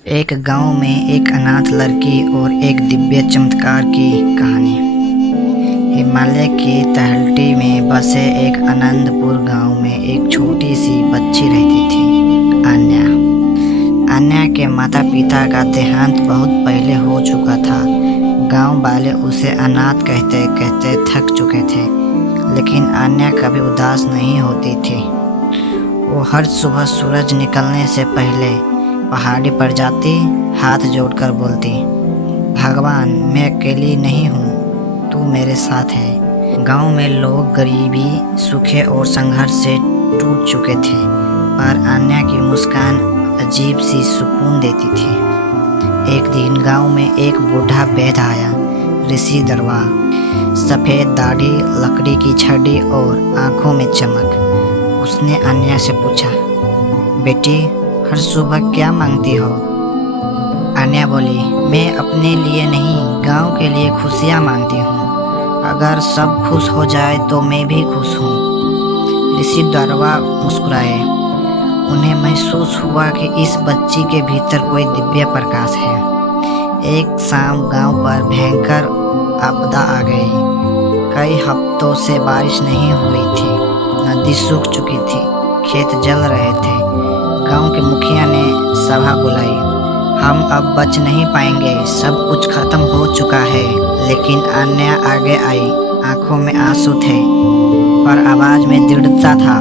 एक गांव में एक अनाथ लड़की और एक दिव्य चमत्कार की कहानी। हिमालय की तलहटी में बसे एक आनंदपुर गांव में एक छोटी सी बच्ची रहती थी, अन्या। अन्या के माता पिता का देहांत बहुत पहले हो चुका था। गांव वाले उसे अनाथ कहते कहते थक चुके थे, लेकिन अन्या कभी उदास नहीं होती थी। वो हर सुबह सूरज निकलने से पहले पहाड़ी पर जाती, हाथ जोड़कर बोलती, भगवान, मैं अकेली नहीं हूँ, तू मेरे साथ है। गांव में लोग गरीबी, सूखे और संघर्ष से टूट चुके थे, पर अन्या की मुस्कान अजीब सी सुकून देती थी। एक दिन गांव में एक बूढ़ा वैद्य आया, ऋषि दरवा, सफ़ेद दाढ़ी, लकड़ी की छड़ी और आंखों में चमक। उसने अन्या से पूछा, बेटी, हर सुबह क्या मांगती हो? अन्या बोली, मैं अपने लिए नहीं, गांव के लिए खुशियाँ मांगती हूँ। अगर सब खुश हो जाए तो मैं भी खुश हूँ। ऋषि दरवा मुस्कुराए। उन्हें महसूस हुआ कि इस बच्ची के भीतर कोई दिव्य प्रकाश है। एक शाम गांव पर भयंकर आपदा आ गई। कई हफ्तों से बारिश नहीं हुई थी, नदी सूख चुकी थी, खेत जल रहे थे। गांव के मुखिया ने सभा बुलाई। हम अब बच नहीं पाएंगे, सब कुछ खत्म हो चुका है। लेकिन अन्या आगे आई। आंखों में आंसू थे, पर आवाज में दृढ़ता था।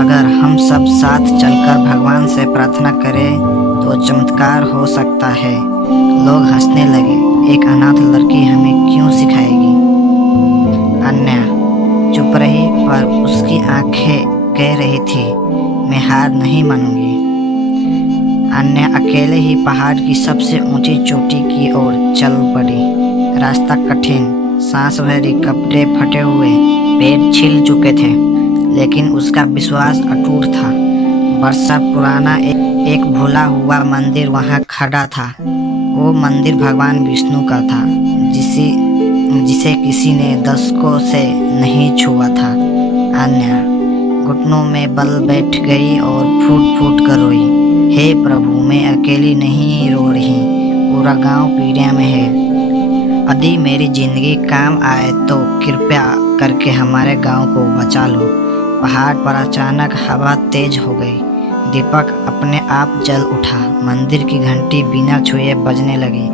अगर हम सब साथ चलकर भगवान से प्रार्थना करें तो चमत्कार हो सकता है। लोग हंसने लगे। एक अनाथ लड़की हमें क्यों सिखाएगी? अन्या चुप रही, पर उसकी आंखें कह रही थी, मैं हार नहीं मानूंगी। अन्या अकेले ही पहाड़ की सबसे ऊंची चोटी की ओर चल पड़ी। रास्ता कठिन, सांस भरी, कपड़े फटे हुए, पैर छिल चुके थे, लेकिन उसका विश्वास अटूट था। वर्षा पुराना एक भूला हुआ मंदिर वहां खड़ा था। वो मंदिर भगवान विष्णु का था, जिसे किसी ने दशकों से नहीं छुआ था। अन्या घुटनों में बल बैठ गई और फूट फूट कर रोई, हे प्रभु, मैं अकेली नहीं रो रही, पूरा गांव पीड़े में है। यदि मेरी जिंदगी काम आए तो कृपया करके हमारे गांव को बचा लो। पहाड़ पर अचानक हवा तेज हो गई। दीपक अपने आप जल उठा। मंदिर की घंटी बिना छुए बजने लगी।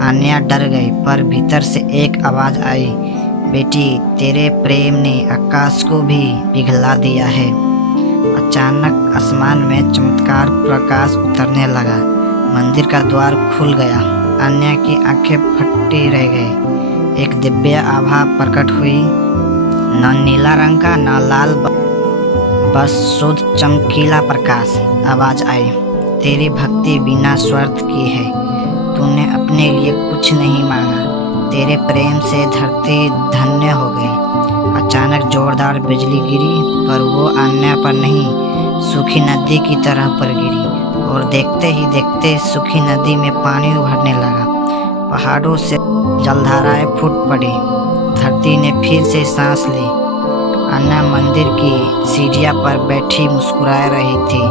अन्या डर गई, पर भीतर से एक आवाज आई, बेटी, तेरे प्रेम ने आकाश को भी पिघला दिया है। अचानक आसमान में चमत्कार प्रकाश उतरने लगा। मंदिर का द्वार खुल गया। अन्या की आंखें फटी रह गई। एक दिव्य आभा प्रकट हुई, न नीला रंग का, न लाल, बस शुद्ध चमकीला प्रकाश। आवाज आई, तेरी भक्ति बिना स्वार्थ की है, तूने अपने लिए कुछ नहीं मांगा, तेरे प्रेम से धरती धन्य हो गई। अचानक जोरदार बिजली गिरी, पर वो अन्या पर नहीं, सूखी नदी की तरह पर गिरी, और देखते ही देखते सूखी नदी में पानी उभरने लगा। पहाड़ों से जलधाराएं फूट पड़ी। धरती ने फिर से सांस ली। अन्या मंदिर की सीढ़ियां पर बैठी मुस्कुरा रही थी,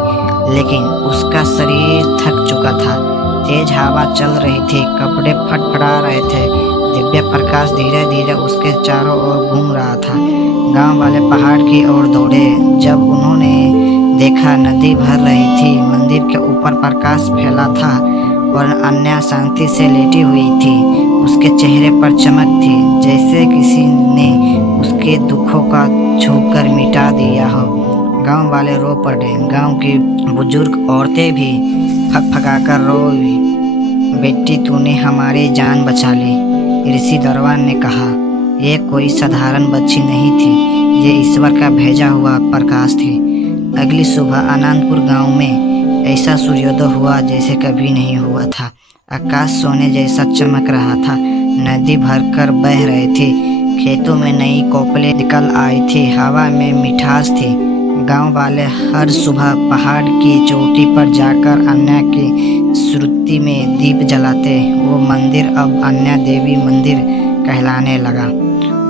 लेकिन उसका शरीर थक चुका था। तेज हवा चल रही थी, कपड़े फटफटा रहे थे। दिव्य प्रकाश धीरे धीरे उसके चारों ओर घूम रहा था। गांव वाले पहाड़ की ओर दौड़े। जब उन्होंने देखा, नदी भर रही थी, मंदिर के ऊपर प्रकाश फैला था और अन्या शांति से लेटी हुई थी। उसके चेहरे पर चमक थी, जैसे किसी ने उसके दुखों का छूकर मिटा दिया हो। गांव वाले रो पड़े। गांव की बुजुर्ग औरतें भी फकफकाकर रोई, बेटी, तूने हमारी जान बचा ली। ऋषि दरवा ने कहा, यह कोई साधारण बच्ची नहीं थी, ये ईश्वर का भेजा हुआ प्रकाश थी। अगली सुबह आनंदपुर गांव में ऐसा सूर्योदय हुआ जैसे कभी नहीं हुआ था। आकाश सोने जैसा चमक रहा था, नदी भरकर बह रही थी, खेतों में नई कोपलें निकल आई थी, हवा में मिठास थी। गांव वाले हर सुबह पहाड़ की चोटी पर जाकर अन्या की स्मृति में दीप जलाते। वो मंदिर अब अन्या देवी मंदिर कहलाने लगा,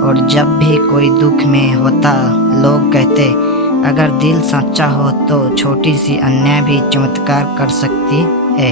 और जब भी कोई दुख में होता, लोग कहते, अगर दिल सच्चा हो तो छोटी सी अन्या भी चमत्कार कर सकती है।